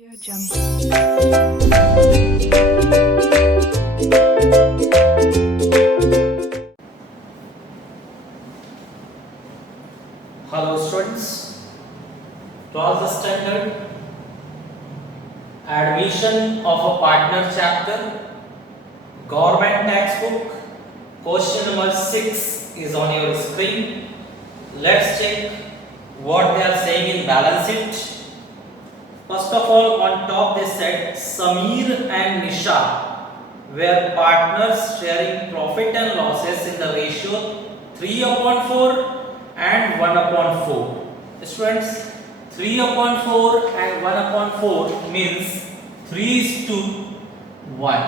Audio Jungle. Hello students, 12th standard admission of a partner chapter, government textbook, question number 6 is on your screen. Let's check what they are saying in balance sheet. First of all, on top they said Sameer and Nisha were partners sharing profit and losses in the ratio 3/4 and 1/4. Students, 3/4 and 1/4 means 3:1.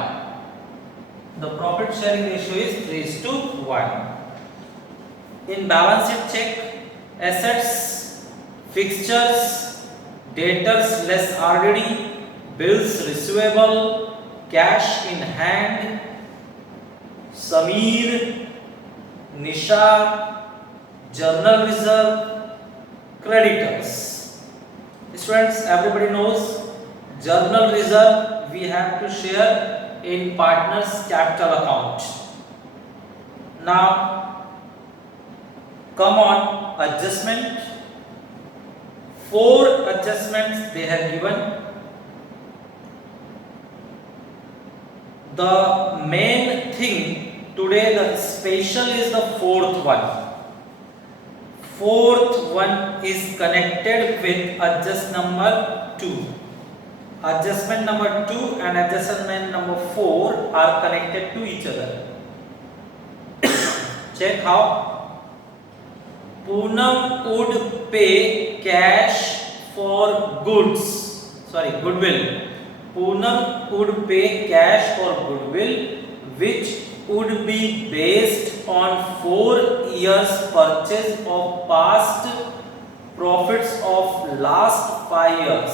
The profit sharing ratio is 3:1. In balance sheet check, assets, fixtures, debtors less RDD, bills receivable, cash in hand, Sameer, Nisha, journal reserve, creditors. Students, everybody knows journal reserve we have to share in partners capital account. Now come on adjustment. 4 adjustments they have given. The main thing today, the special is the fourth one. Fourth one is connected with adjustment number 2. Adjustment number 2 and adjustment number 4 are connected to each other. Check how. Poonam would pay cash for goodwill. Poonam would pay cash for goodwill, which would be based on 4 years purchase of past profits of last 5 years.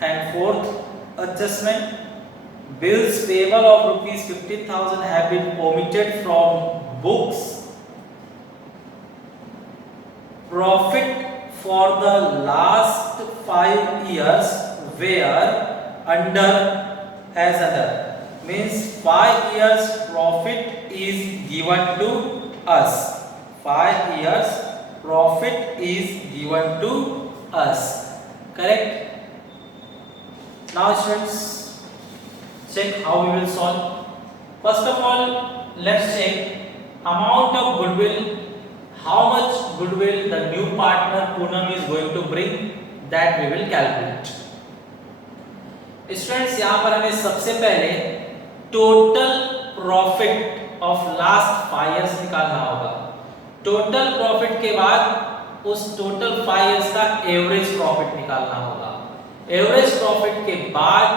And fourth adjustment, bills payable of rupees 15,000 have been omitted from books. Profit for the last 5 years were under means 5 years profit is given to us. 5 years profit is given to us. Correct? Now students, check how we will solve. First of all, let's check amount of goodwill. How much goodwill the new partner Poonam is going to bring, that we will calculate. Students, यहाँ पर हमें सबसे पहले total profit of last 5 years निकालना होगा. Total profit के बाद उस टोटल 5 इयर्स का एवरेज प्रॉफिट निकालना होगा. एवरेज प्रॉफिट के बाद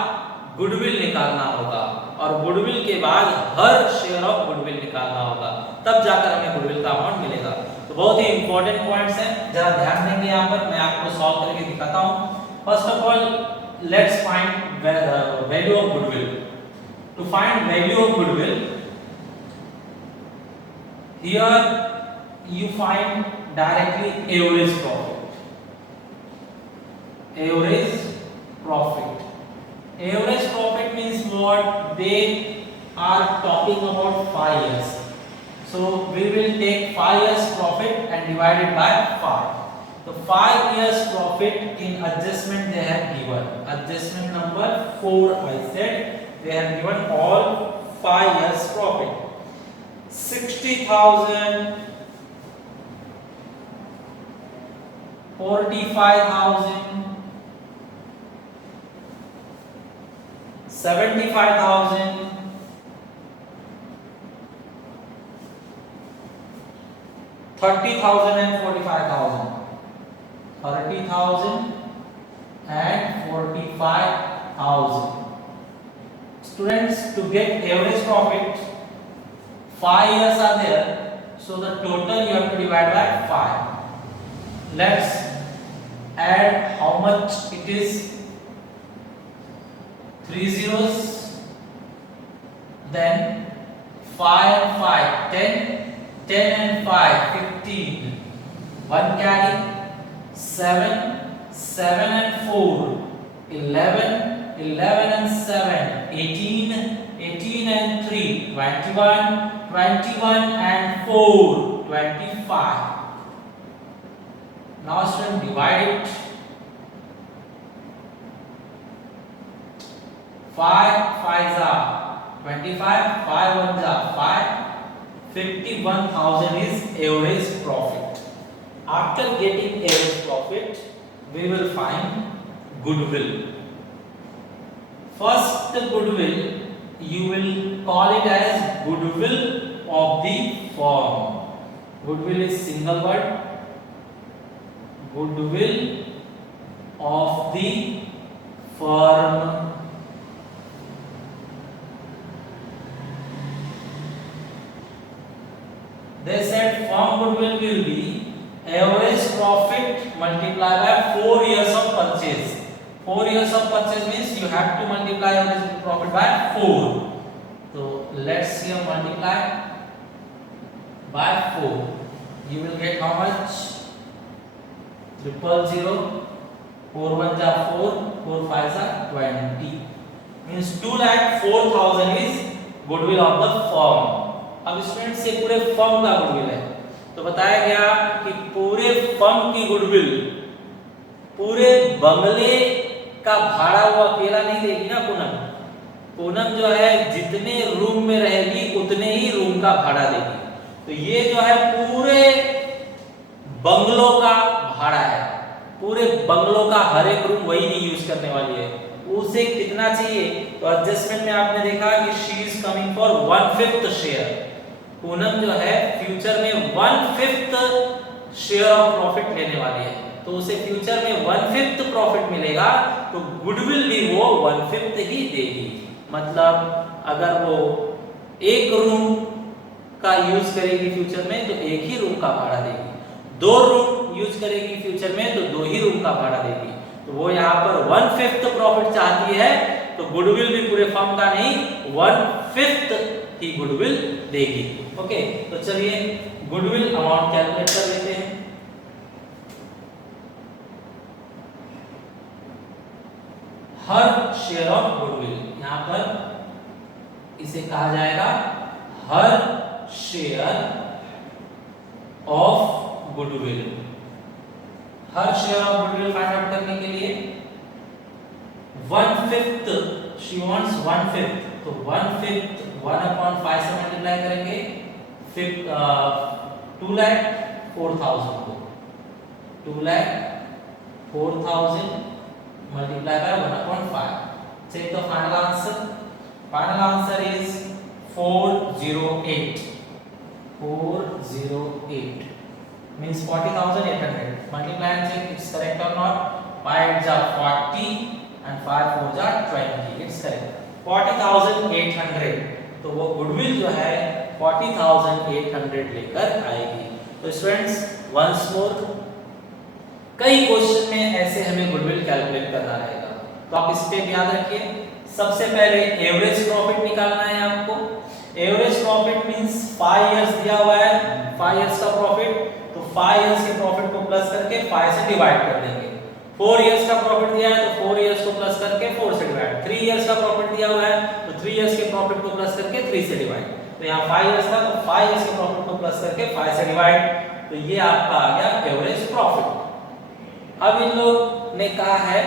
गुडविल निकालना होगा और गुडविल के बाद हर शेयर ऑफ गुडविल निकालना होगा. तब जाकर हमें गुडविल का अमाउंट मिलेगा. तो बहुत ही इंपॉर्टेंट पॉइंट्स हैं, जरा ध्यान देंगे. यहाँ पर मैं आपको सॉल्व करके दिखाता हूँ. First of all, let's find value of goodwill. To find value of goodwill, here you find directly average profit. Average profit. Average profit means what? They are talking about 5 years. So we will take 5 years profit and divide it by 5. The 5 years profit in adjustment they have given. Adjustment number 4 I said. They have given all 5 years profit. 60,000, 45,000, 75,000, 30,000 and 45,000. 30,000 and 45,000. Students, to get average profit, 5 years are there, so the total you have to divide by 5. Let's add how much it is. 3 zeros, then 5 and 5, 10, 10 and 5, 15, 1 carry, 7, 7 and 4, 11 and 7, 18, 18 and 3, 21, 21 and 4, 25. Now student, divide it. 5 5s are 25, 5 1s are 5. 51,000 is average profit. After getting average profit, we will find goodwill. First goodwill, you will call it as goodwill of the firm. Goodwill is single word. Goodwill of the firm. They said firm goodwill will be average profit multiplied by 4 years of purchase. 4 years of purchase means you have to multiply average profit by 4. So let's here multiply by 4. You will get how much? 000. 4 1s are 4, 4 5s are 20. Means 2,04,000 is goodwill of the firm. अब student से पूरे firm का goodwill है, तो बताया गया कि पूरे फर्म की गुडविल पूरे बंगले का भाड़ा वो अकेला नहीं देगी ना पूनम। पूनम जो है जितने रूम में रहेगी उतने ही रूम का भाड़ा देगी। तो ये जो है पूरे बंगलों का भाड़ा है, पूरे बंगलों का हर एक रूम वही नहीं यूज करने वाली है। उसे कितना चाहिए? तो एडजस्टमेंट में आपने देखा कि she is coming for 1/5 share. Poonam जो है फ्यूचर में 1/5 शेयर ऑफ प्रॉफिट लेने वाली है, तो उसे फ्यूचर में 1/5 प्रॉफिट मिलेगा, तो गुडविल भी वो 1/5 ही देगी। मतलब अगर वो एक रूम का यूज करेगी फ्यूचर में तो एक ही रूम का भाड़ा देगी, 2 रूम यूज करेगी फ्यूचर में तो 2 ही रूम का भाड़ा देगी। तो वो यहाँ पर 1/5 प्रॉफिट चाहती है, तो गुडविल भी पूरे फर्म का नहीं 1/5 ही गुडविल देगी। ओके, तो चलिए गुडविल अमाउंट कैलकुलेट कर लेते हैं। हर शेयर ऑफ गुडविल, यहां पर इसे कहा जाएगा हर शेयर ऑफ गुडविल। हर share of goodwill find out करने के लिए 1/5 शी वांट्स 1/5, तो 1/5 1/5 से मल्टीप्लाई करेंगे 2,04,000 को, 2,04,000 multiply by 1/5. Check the final answer. Final answer is 408. 408 means 40,800. Multiply and check it's correct or not. 5 8s are 40 and 5 4s are 20. It's correct. 40,800. तो वो goodwill जो है 40,800 लेकर आएगी। तो स्टूडेंट्स वंस मोर, कई क्वेश्चन में ऐसे हमें गुडविल कैलकुलेट करना रहेगा, तो आप स्टेप याद रखिए। सबसे पहले एवरेज प्रॉफिट निकालना है आपको। एवरेज प्रॉफिट मींस 5 इयर्स दिया हुआ है, 5 इयर्स का प्रॉफिट, तो 5 इयर्स के प्रॉफिट को प्लस करके 5 से डिवाइड कर देंगे। 4 इयर्स का प्रॉफिट दिया है तो 4 इयर्स को प्लस करके 4 से डिवाइड। 3 इयर्स का प्रॉफिट दिया हुआ है तो 3 इयर्स के प्रॉफिट को प्लस करके 3 से डिवाइड। तो यहाँ 5 इयर्स था तो 5 इयर्स के प्रॉफिट को प्लस करके 5 से डिवाइड। तो ये आपका आ गया एवरेज प्रॉफिट। अब इन लोग ने कहा है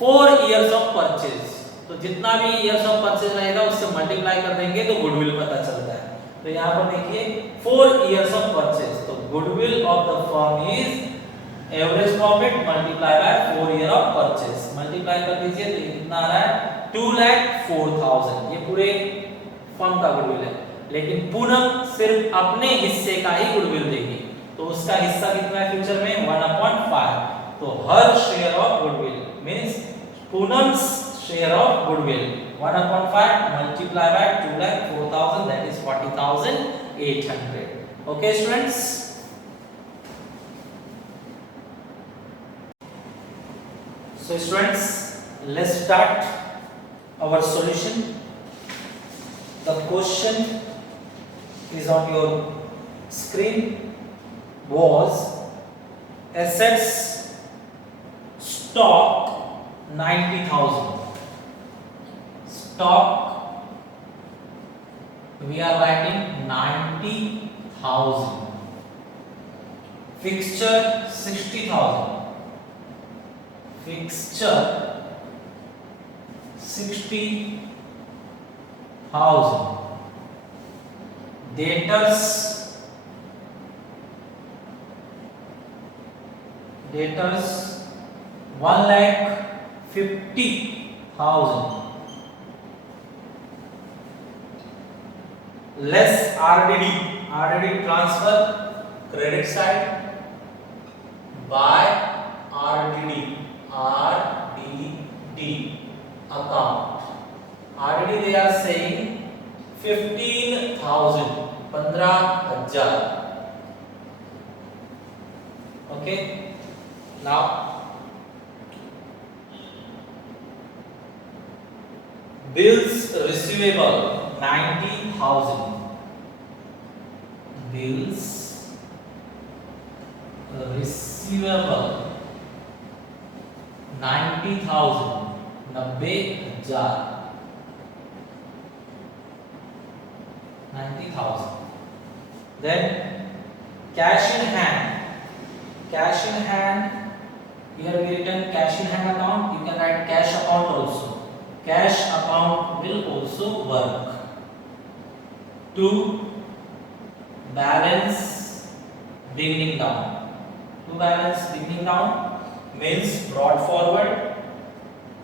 4 इयर्स ऑफ परचेज, तो जितना भी इयर्स ऑफ परचेज रहेगा उससे मल्टीप्लाई कर देंगे तो गुडविल पता चलता है। तो यहाँ पर देखिए 4 इयर्स ऑफ परचेज, तो goodwill of the firm is average profit multiply by 4 year of purchase. Multiply कर दीजिए तो कितना आ रहा है 2,04,000। ये पूरे फर्म का गुडविल है, लेकिन पूनम सिर्फ अपने हिस्से का ही गुडविल देगी, तो उसका हिस्सा कितना है फ्यूचर में 1/5। तो हर share of goodwill means Poonam's share of goodwill 1/5 multiply by 2,04,000 that is 40,800। Okay students, so students let's start our solution. The question is on your screen. Was assets, stock, 90,000. Stock, we are writing 90,000. Fixture 60,000. Fixture 60,000. Debtors 1,50,000. Less RDD transfer credit side by RDD account. RDD they are saying 15,000, 15,000. Okay. Now bills receivable 90,000. Bills receivable 90,000, 90,000. 90,000. Then cash in hand. Cash in hand, here we written cash in hand account. You can write cash account also. Cash account will also work. To balance beginning down. To balance beginning down means brought forward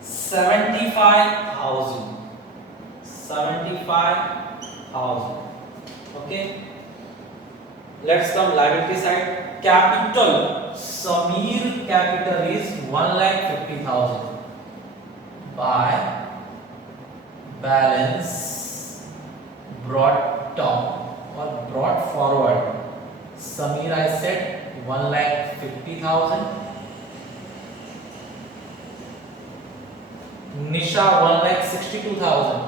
75,000. 75,000. Okay. Let's come liability side. Capital. Samir capital is 1,50,000. By balance brought down or brought forward. Samir I said 1,50,000. Nisha 1,62,000.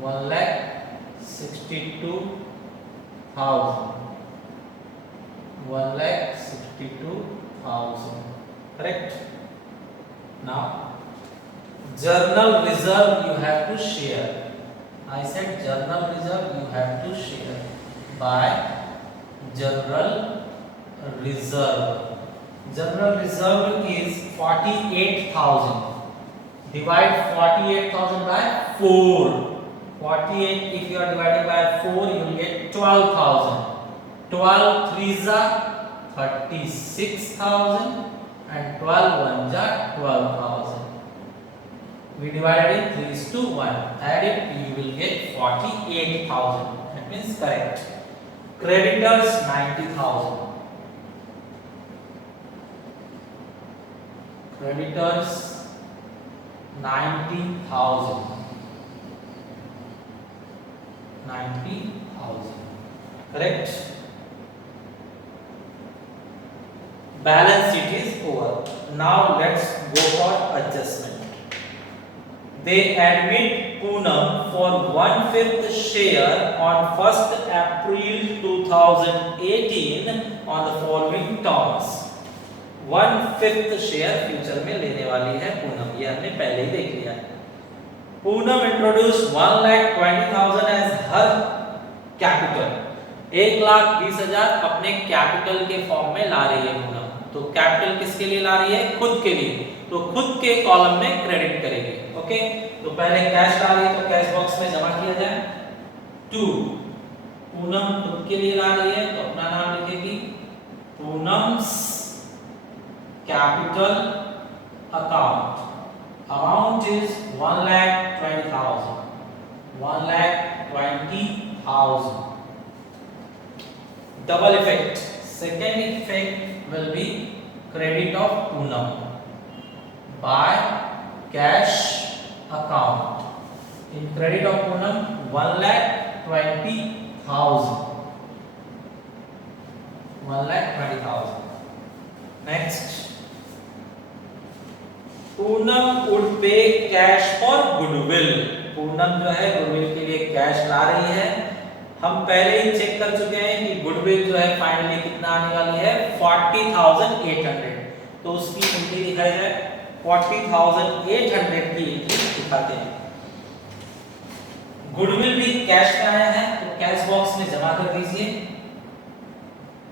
1,62,000. 1,62,000. Correct? Now, journal reserve you have to share. I said journal reserve you have to share by journal reserve. Journal reserve is 48,000. Divide 48,000 by 4. 48 if you are dividing by 4 you will get 12,000. 12 3s are 36,000 and 12 1s are 12,000. We divided it 3:1. Add it, you will get 48,000. That means correct. Creditors 90,000. Creditors 90,000. 90,000. Correct. Balance sheet is over. Now let's go for adjustment. They admit Poonam for 1/5 share on 1st April 2018 on the following terms. 1/5 share future में लेने वाली है पूनम, ये हमने पहले ही देख लिया है. पूनम इंट्रोड्यूस 1,20,000 एज हर कैपिटल. 1,20,000 अपने कैपिटल के फॉर्म में ला रही है पूनम. तो कैपिटल किसके लिए ला रही है? खुद के लिए. तो खुद के कॉलम में क्रेडिट करेंगे. ओके, तो पहले कैश ला रही है तो कैश बॉक्स में जमा किया जाए. 2 पूनम खुद के लिए ला रही है तो अपना नाम लिखेगी Poonam's capital account. Amount is 1,20,000. 1,20,000. Double effect. Second effect will be credit of Poonam by cash account. In credit of Poonam 1,20,000. 1,20,000. Next, Poonam would pay cash for goodwill. Poonam जो है goodwill के लिए कैश ला रही है. हम पहले ही चेक कर चुके हैं कि गुडविल जो है फाइनली कितना आने वाली है 40,800. तो उसकी एंट्री लिखा जाए 40,800 की एंट्री दिखाते हैं। गुडविल भी कैश में आया है तो कैश बॉक्स में जमा कर दीजिए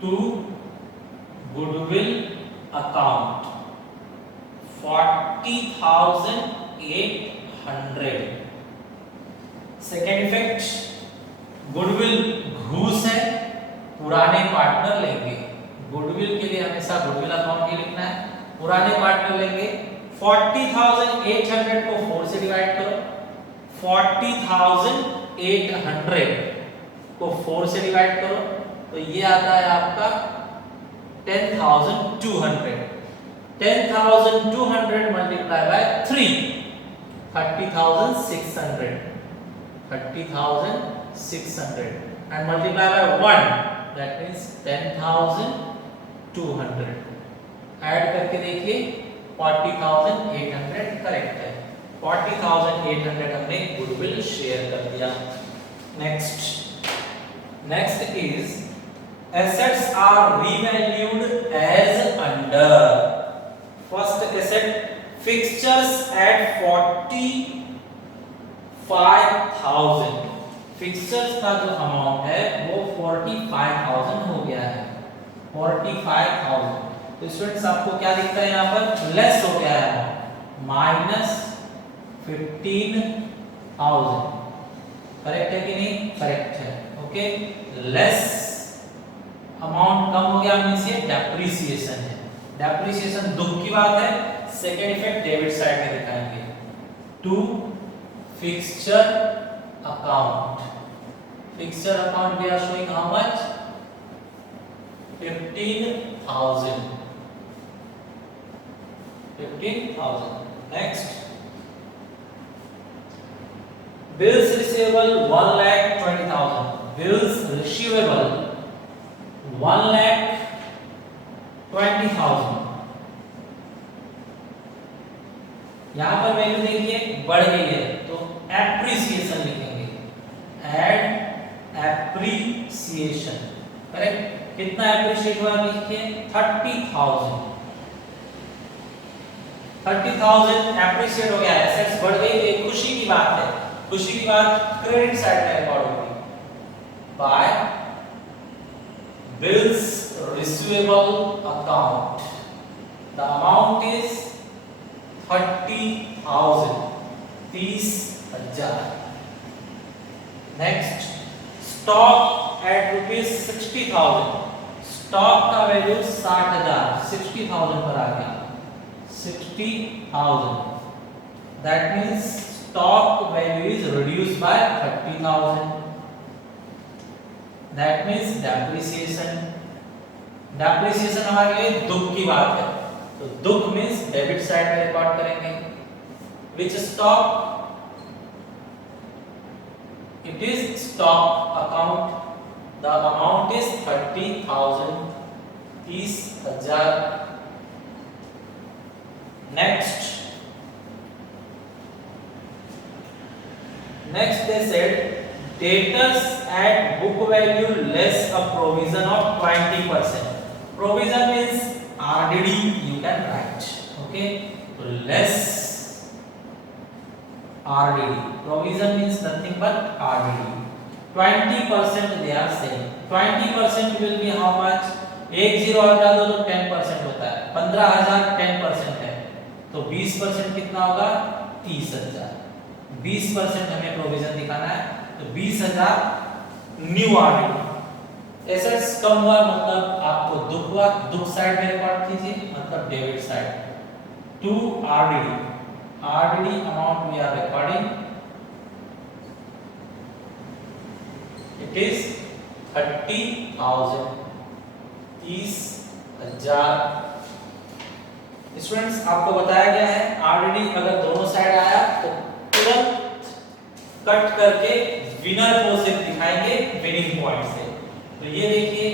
to goodwill account 40,800। Second effect, goodwill घूस है, पुराने पार्टनर लेंगे। गुडविल के लिए हमेशा गुडविल अकाउंट ही लिखना है, पुराने पार्टनर लेंगे। 40,800 को 4 से डिवाइड करो, 40,800 को 4 से डिवाइड करो तो ये आता है आपका 10,200। 10,200 multiply by 3, 30,600। 30,600 and multiply by 1, that means 10,200। Add करके देखिए 40,800 करेक्ट है। 40,800 हमने गुडविल शेयर कर दिया। Next is assets are revalued as under। first asset fixtures at 45,000। fixtures का जो अमाउंट है वो 45,000 हो गया है। 45,000 तो स्टूडेंट्स आपको क्या दिखता है यहाँ पर, लेस हो गया है, -15,000। करेक्ट है कि नहीं? करेक्ट है। ओके, लेस अमाउंट कम हो गया मींस ये डेप्रिसिएशन है। डेप्रिसिएशन दुख की बात है। सेकेंड इफेक्ट डेबिट साइड में दिखाएंगे to fixture account. Fixture account we are showing how much, 15,000। 15,000। Next, bills receivable 1,20,000। bills receivable 1,20,000। यहां पर वैल्यू देखिए बढ़ गई है तो एप्रिसिएशन लिखेंगे, एड एप्रिसिएशन। करेक्ट, कितना एप्रिशिएट हुआ लिखिए 30,000। 30,000 एप्रिशिएट हो गया, एसेट्स बढ़ गई तो एक खुशी की बात है। खुशी की बात क्रेडिट साइड में रिकॉर्ड होगी bye bills receivable account। the amount is 30,000, 30,000। next, stock at rupees 60,000। stock का वैल्यू 60,000, 60,000 पर आ गया, 60,000। that means stock value is reduced by 30,000। that means depreciation। depreciation हमारे लिए दुख की बात है तो दुख मींस डेबिट साइड में रिकॉर्ड करेंगे। which stock, it is stock account, the amount is 30,000, 30,000। next they said debtors at book value less a provision of 20%। provision means RDD you can write, okay, so less RDD, provision means nothing but RDD। 20% they are saying, 20% will be how much, एक zero हटा दो तो 10% होता है, 15,000 10% है तो 20% कितना होगा 30,000। 20% हमें प्रोविजन दिखाना है तो 20,000 न्यू आरडीडी। एसेट्स कम हुआ मतलब आपको दुख हुआ, दुख साइड में रिकॉर्ड कीजिए मतलब debit side to RDD. RDD amount we are recording, it is 30,000, 30,000। Students आपको बताया गया है आरडीडी अगर दोनों साइड आया तो तुरंत कट करके विनर को सिर्फ दिखाएंगे विनिंग पॉइंट से। तो ये देखिए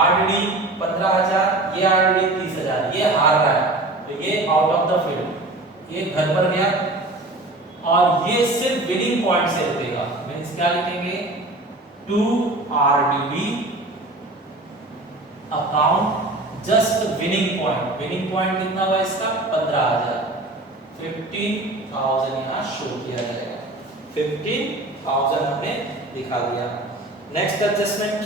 आरडीडी 15,000, ये आरडीडी 30,000, ये हार रहा है तो ये आउट ऑफ द फील्ड, ये घर पर गया और ये सिर्फ विनिंग पॉइंट से रुकेगा। मींस क्या लिखेंगे to RDD account just winning point. Winning point कितना हुआ इसका 15,000। 15,000 यहाँ शो किया जाएगा। 15,000 हमने दिखा दिया। Next adjustment,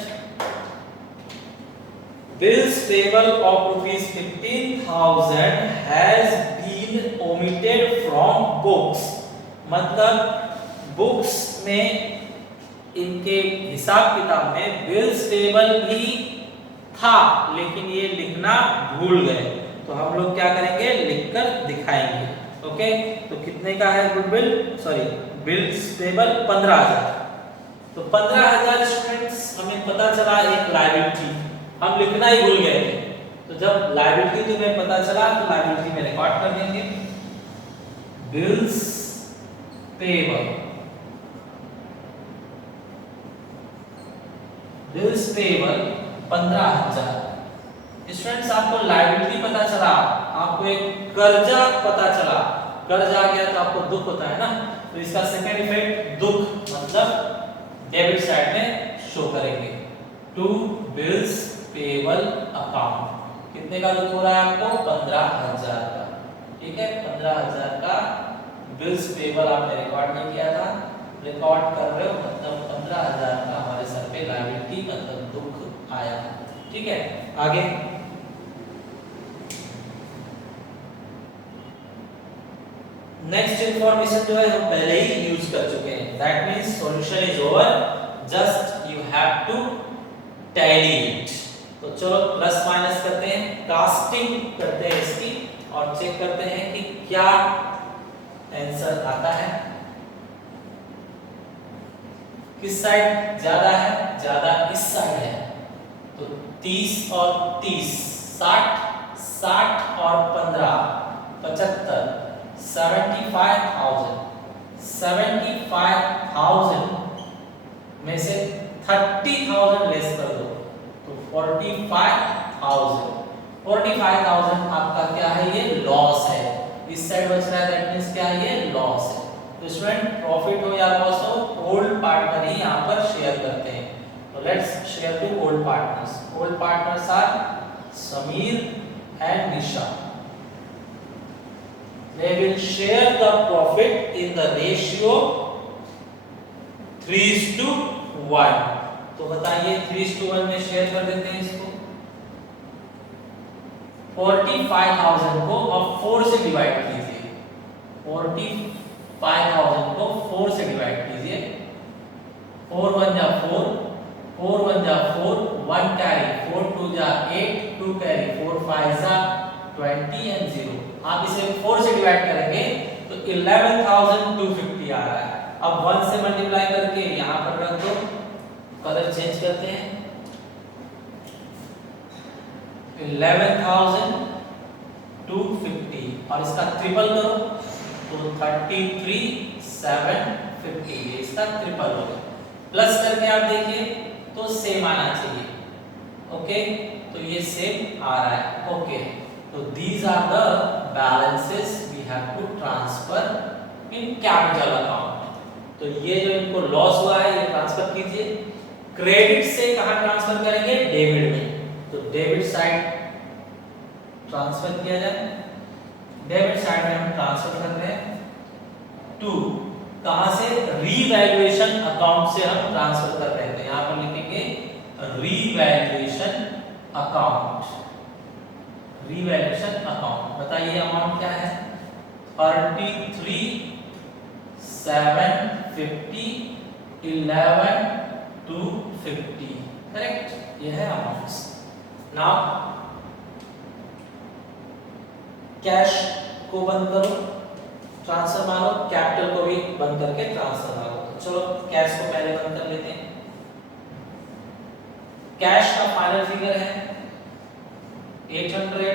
bills payable of rupees 15,000 has been omitted from books। मतलब बुक्स में इनके हिसाब किताब में बिल्स पेबल भी था, लेकिन ये लिखना भूल गए, तो हम लोग क्या करेंगे, लिखकर दिखाएंगे। ओके, तो कितने का है गुडविल, सॉरी बिल्स पेबल 15,000। तो 15,000 स्टूडेंट्स हमें पता चला एक लायबिलिटी, हम लिखना ही भूल गए थे। तो जब लायबिलिटी तुम्हें पता चला तो लायबिलिटी में रिकॉर्ड कर देंगे bills payable, bills payable 15,000। Students आपको लायबिलिटी पता चला, आपको एक कर्जा पता चला, कर्जा आ गया तो आपको दुख होता है ना, तो इसका सेकंड इफेक्ट दुख, मतलब डेबिट साइड में शो करेंगे। टू बिल्स पेबल अकाउंट, कितने का दुख हो रहा है आपको, 15,000 का। ठीक है, 15,000 का बिल्स पेबल आपने रिकॉर्ड नहीं किया था, रिकॉर्ड कर रहे हो, मतलब 15,000 का हमारे सर पे लायबिलिटी मतलब दुख आया। ठीक है, आगे नेक्स्ट इंफॉर्मेशन जो है हम पहले ही यूज कर चुके हैं, that means solution is over, just you have to tally it. तो चलो प्लस माइनस करते हैं, कास्टिंग करते हैं इसकी और चेक करते हैं कि क्या आंसर आता है। किस साइड ज्यादा है, ज्यादा इस साइड है, तो 30 और 30 60, 60 और 15 75, 75,000, 75,000 में से 30,000 लेस कर दो तो 45,000, 45,000 आपका क्या है, ये लॉस है। इस साइड बच रहा है, दैट मींस क्या है, ये लॉस है। तो स्टूडेंट प्रॉफिट हो या लॉस हो, ओल्ड पार्टनर ही यहाँ पर शेयर करते हैं। तो let's share to old partners. Old partners are Sameer and Nisha. They will share the profit in the ratio 3:1। तो बताइए 3:1 में शेयर कर देते हैं इसको। 45,000 को अब 4 से डिवाइड कीजिए, 45,000 को 4 से डिवाइड कीजिए। 4 1 जा 4, 4 1 जा 4, 1 कैरी, 4 2 जा 8, 2 कैरी, 4 5 जा 20 एंड 0। आप इसे 4 से डिवाइड करेंगे तो 11,250 आ रहा है। अब 1 से मल्टीप्लाई करके यहां पर रख दो, कलर चेंज करते हैं, 11,250 और इसका ट्रिपल करो तो 33,750, ये इसका ट्रिपल हो गया। प्लस करके आप देखिए तो सेम आना चाहिए। ओके, तो ये सेम आ रहा है। ओके, तो these are the balances we have to transfer in capital account। तो ये जो इनको लॉस हुआ है ये ट्रांसफर कीजिए। क्रेडिट से कहां ट्रांसफर करेंगे, डेबिट में। तो डेबिट साइड ट्रांसफर किया जाए, डेबिट साइड में हम ट्रांसफर कर रहे हैं टू, कहां से, रीवैल्यूएशन अकाउंट से हम ट्रांसफर कर रहे थे। यहां पर लिखेंगे रीवैल्यूएशन अकाउंट, रीवैल्यूएशन अकाउंट। बताइए अमाउंट क्या है, 33,750, 11,250, करेक्ट, ये है अमाउंट्स। नाउ कैश को बंद करो, ट्रांसफर मारो, कैपिटल को भी बंद करके ट्रांसफर मारो। तो चलो कैश को पहले बंद कर लेते हैं। कैश का फाइनल फिगर है 800,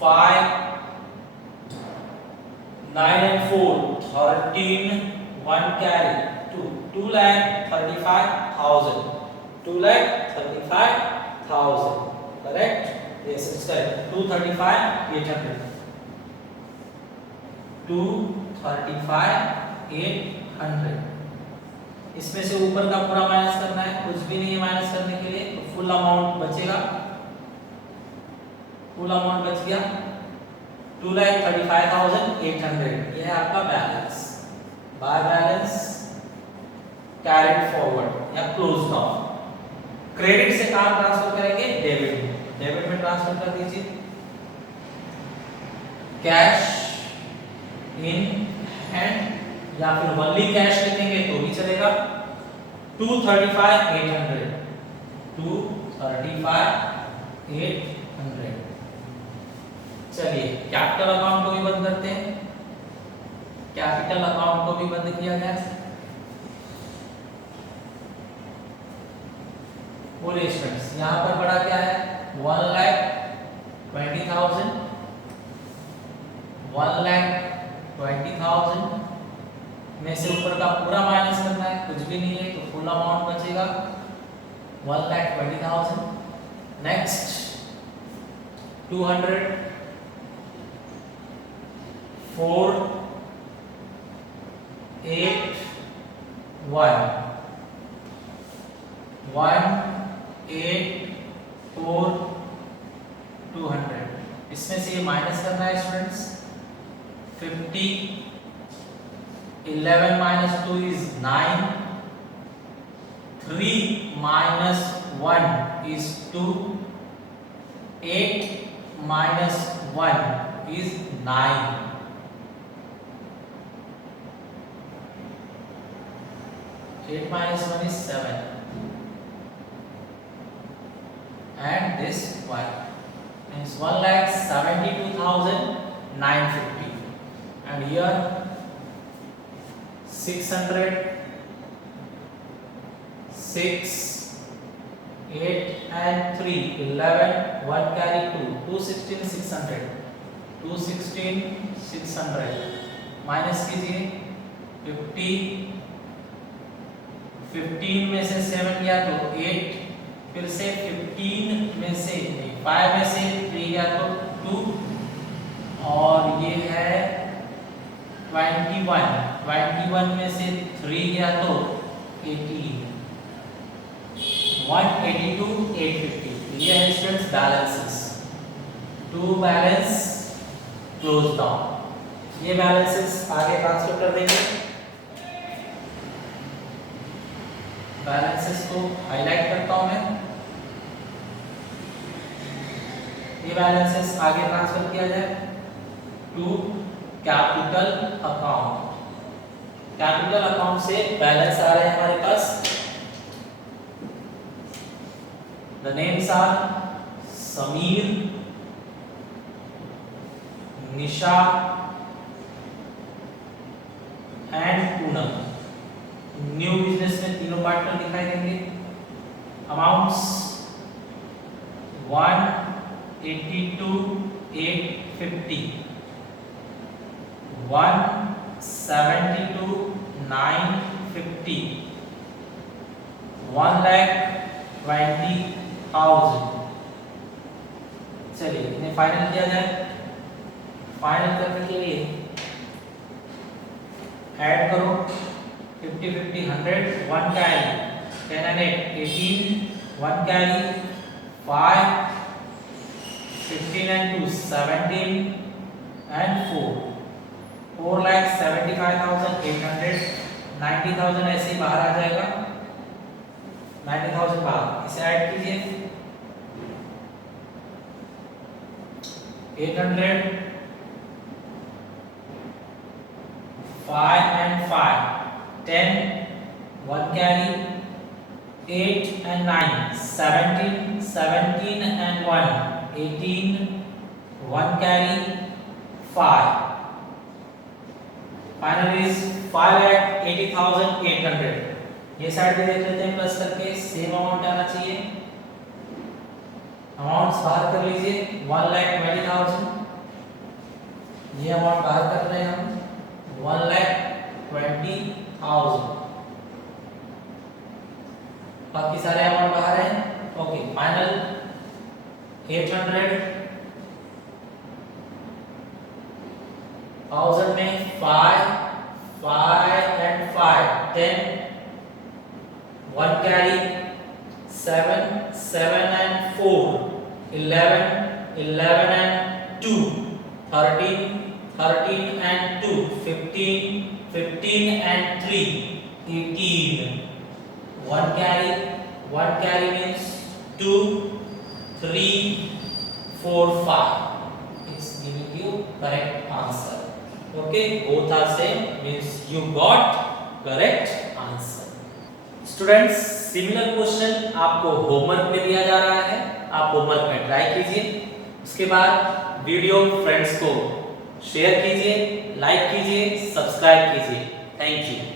5, 9 and 4, 13, 1 carry, 2,35,000, 2,35,000, correct? Yes, it's correct. 235,800, 235,800। इसमें से ऊपर का पूरा माइनस करना है, कुछ भी नहीं है माइनस करने के लिए, तो फुल अमाउंट बचेगा, फुल अमाउंट बच गया 2,35,800 ये है आपका balance, by balance carried forward या क्लोज डाउन। क्रेडिट से कहां ट्रांसफर करेंगे? डेबिट में, डेबिट में ट्रांसफर कर दीजिए। कैश इन हैंड या फिर ओनली कैश लिखेंगे तो भी चलेगा। 235,800 235,800। चलिए कैपिटल अकाउंट को भी बंद करते हैं। कैपिटल अकाउंट को भी बंद किया गया। बोलिए स्टूडेंट्स, यहाँ पर बड़ा क्या है? 1,20,000 1,20,000 में से ऊपर का पूरा माइनस करना है, कुछ भी नहीं है तो फुल अमाउंट बचेगा 1,20,000। नेक्स्ट 200 4 8 1 1 8 4 200। इसमें से ये माइनस करना है students. 50 11 minus 2 is 9, 3 minus 1 is 2, 8 minus 1 is 9, 8 minus 1 is 7, and this 1 is 1,72,950, and here 600 6 8 and 3 11 1 carry 2 216 600 216 600 minus कीजिए। 50 15 में से 7 गया तो 8, फिर से 15 में से 5 में से 3 गया तो 2, और ये है 21 में से 3 गया तो 18, 182,850। ये है students balances. To balance close down. ये बैलेंसेस आगे ट्रांसफर कर देंगे। बैलेंसेस को हाईलाइट करता हूं मैं। ये बैलेंसेस आगे ट्रांसफर किया जाए to capital account. Capital account से बैलेंस आ रहे हैं हमारे पास। The names are Sameer, Nisha and Poonam. New business में तीनों पार्टनर दिखाई देंगे। अमाउंट्स 182,850, 172,950, 1,20,000। चलिए इन्हें फाइनल किया जाए। फाइनल करने के लिए ऐड करो 50 50 100, 1 carry 10 and 8 18, 1 carry 5, 15 and 2 17 and 4, 4,75,800। 90,000 ऐसे ही बाहर आ जाएगा। 90,000 बाहर, इसे ऐड कीजिए। 800, 5 and 5 10, 1 carry 8 and 9 17, 17 and 1 18, 1 carry 5। Final is 5,80,800। ये साइड पे देख लेते हैं प्लस करके, सेम अमाउंट आना चाहिए। अमाउंट्स बाहर कर लीजिए। 1,20,000 ये अमाउंट बाहर कर रहे हैं हम। 1,20,000 बाकी सारे अमाउंट बाहर हैं। ओके फाइनल 800,000 में 5 and 5 10, 1 carry 7 and 4 11 and 2 13, 13 and 2, 15, 15 and 3, 18. One carry means 2, 3, 4, 5. It's giving you correct answer. Okay, both are same means you got correct answer. Students, similar question आपको होमवर्क में दिया जा रहा है, आप होमवर्क में ट्राई कीजिए। उसके बाद वीडियो फ्रेंड्स को शेयर कीजिए, लाइक कीजिए, सब्सक्राइब कीजिए। Thank you.